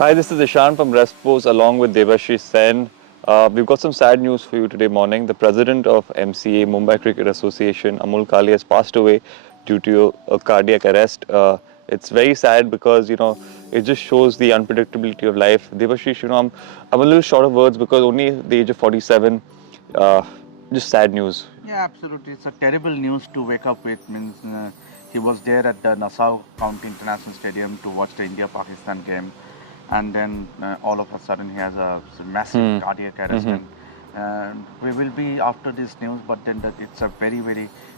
Hi, this is Ishaan from Revsportz along with Debasis Sen. We've got some sad news for you today morning. The president of MCA, Mumbai Cricket Association, Amol Kale, has passed away due to a cardiac arrest. It's very sad because, it just shows the unpredictability of life. Debasis, I'm a little short of words because only at the age of 47, uh, just sad news. Yeah, absolutely. It's a terrible news to wake up with. Means he was there at the Nassau County International Stadium to watch the India-Pakistan game, and then all of a sudden he has a massive cardiac arrest. And we will be after this news, but then it's a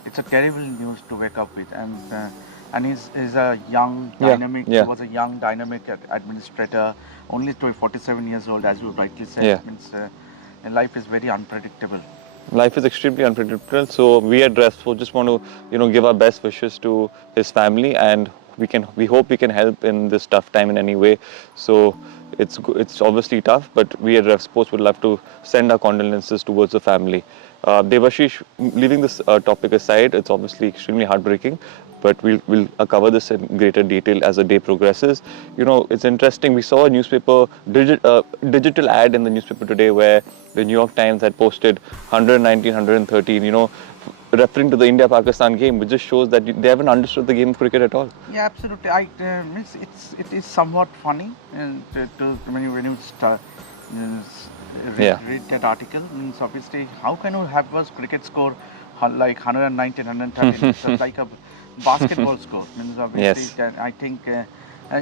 it's a terrible news to wake up with. And he's a young, dynamic. Yeah. He was a young, dynamic administrator, only 47 years old, as you rightly said. Yeah. Means life is very unpredictable. Life is extremely unpredictable, so we at Revsportz just want to give our best wishes to his family, and we hope we can help in this tough time in any way. So it's obviously tough, but we at Revsportz would love to send our condolences towards the family. Devashish, leaving this topic aside, it's obviously extremely heartbreaking, but we'll cover this in greater detail as the day progresses. It's interesting. We saw a digital ad in the newspaper today where the New York Times had posted 119, 113, referring to the India-Pakistan game, which just shows that they haven't understood the game of cricket at all. Yeah, absolutely. Means it is somewhat funny when you start, read that article. Means obviously, how can you have a cricket score like 119, 113? It's like a basketball score. Means obviously, Yes. I think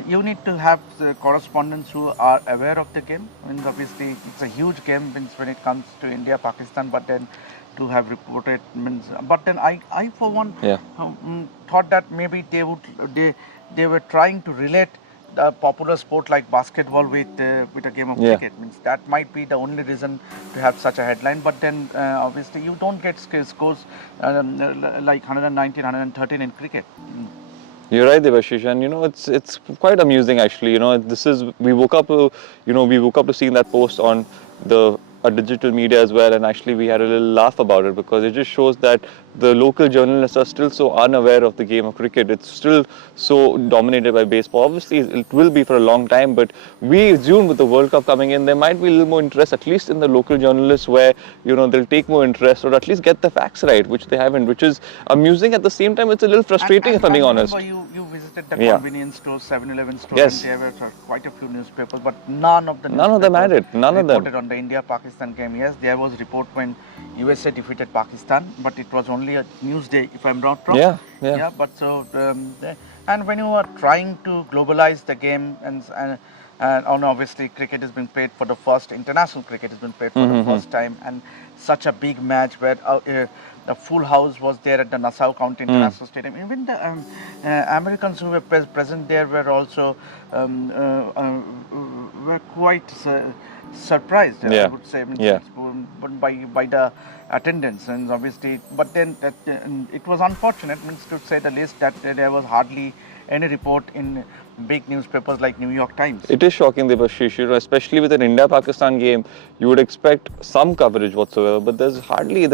you need to have the correspondents who are aware of the game. Means obviously, it's a huge game. Means when it comes to India, Pakistan, but then to have reported means. But then I for one thought that maybe they were trying to relate the popular sport like basketball with a game of cricket. Means that might be the only reason to have such a headline. But then obviously you don't get scores like 119, 113 in cricket. You're right, Devashish, and it's quite amusing actually. We woke up to seeing that post on the digital media as well, and actually we had a little laugh about it because it just shows that the local journalists are still so unaware of the game of cricket. It's still so dominated by baseball. Obviously, it will be for a long time, but we assume with the World Cup coming in, there might be a little more interest, at least in the local journalists, where they'll take more interest or at least get the facts right, which they haven't, which is amusing. At the same time, it's a little frustrating, if I'm being honest. You visited the convenience stores, 7-Eleven stores, Yes. and there were quite a few newspapers, but none of them had it. None of them reported on the India-Pakistan game. Yes, there was report when USA defeated Pakistan, but it was only a news day, if I'm not wrong. Yeah. But so and when you are trying to globalize the game and obviously cricket has been played for the first international cricket has been played for the first time, and such a big match where the full house was there at the Nassau County International Stadium. Even the Americans who were present there were also were quite surprised. I would say, by the attendance, and obviously, but then it was unfortunate, means to say the least, that there was hardly any report in big newspapers like New York Times. It is shocking, Devashish, especially with an India-Pakistan game, you would expect some coverage whatsoever, but there's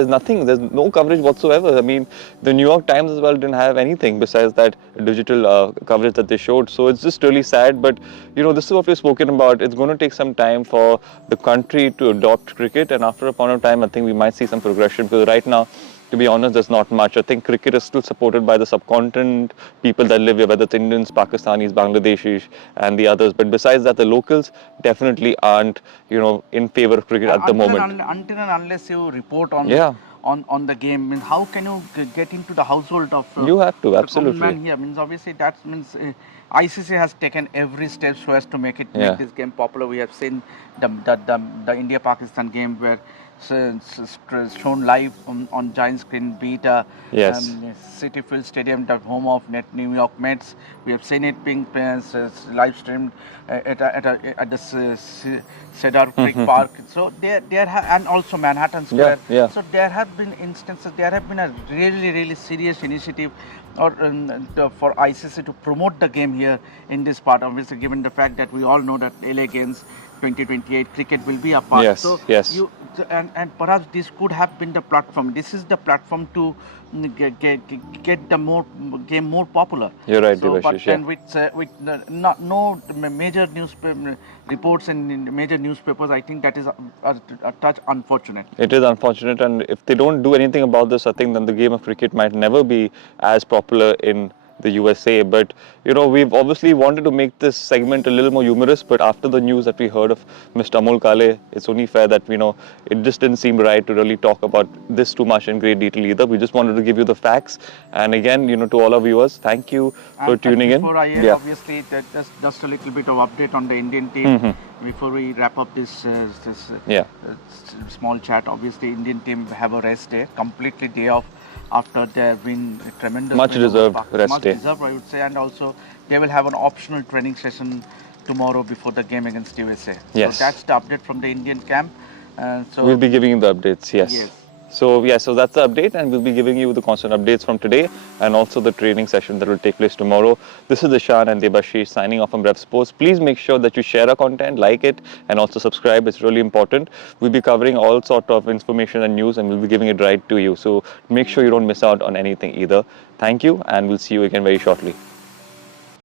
nothing, there's no coverage whatsoever. I mean, the New York Times as well didn't have anything besides that digital coverage that they showed. So it's just really sad, but this is what we've spoken about. It's going to take some time for the country to adopt cricket, and after a point of time, I think we might see some progression, because right now, to be honest, there's not much. I think cricket is still supported by the subcontinent people that live here, whether it's Indians, Pakistanis, Bangladeshis, and the others. But besides that, the locals definitely aren't, in favor of cricket at the moment. Until and unless you report on the game, means how can you get into the household of you have to, the absolutely. common man here? Means obviously that means ICC has taken every step so as to make this game popular. We have seen the India-Pakistan game where shown live on giant screen, be it Citi Field Stadium, the home of New York Mets. We have seen it being live streamed at the Cedar Creek Park. So and also Manhattan Square. So there have been instances. There have been a really serious initiative or for ICC to promote the game here in this part? Obviously, given the fact that we all know that LA Games 2028 cricket will be a part. Yes, So yes. and perhaps this could have been the platform. This is the platform to get the game more popular. You're right, So, but Debasis, then yeah. with no major newspaper reports in major newspapers, I think that is a touch unfortunate. It is unfortunate, and if they don't do anything about this, I think then the game of cricket might never be as popular in the USA. But we've obviously wanted to make this segment a little more humorous, but after the news that we heard of Mr. Amol Kale, it's only fair that it just didn't seem right to really talk about this too much in great detail either. We just wanted to give you the facts, and again, to all our viewers, thank you for tuning in. Before I end, obviously, just a little bit of update on the Indian team before we wrap up this small chat. Obviously, Indian team have a rest day, completely day off after there have been a tremendous Much deserved rest much day. deserved, I would say, and also they will have an optional training session tomorrow before the game against USA. Yes. So that's the update from the Indian camp. So we'll be giving you the updates, yes. Yes. So that's the update, and we'll be giving you the constant updates from today and also the training session that will take place tomorrow. This is Ishaan and Debasis signing off from Revsportz. Please make sure that you share our content, like it, and also subscribe. It's really important. We'll be covering all sort of information and news, and we'll be giving it right to you. So make sure you don't miss out on anything either. Thank you, and we'll see you again very shortly.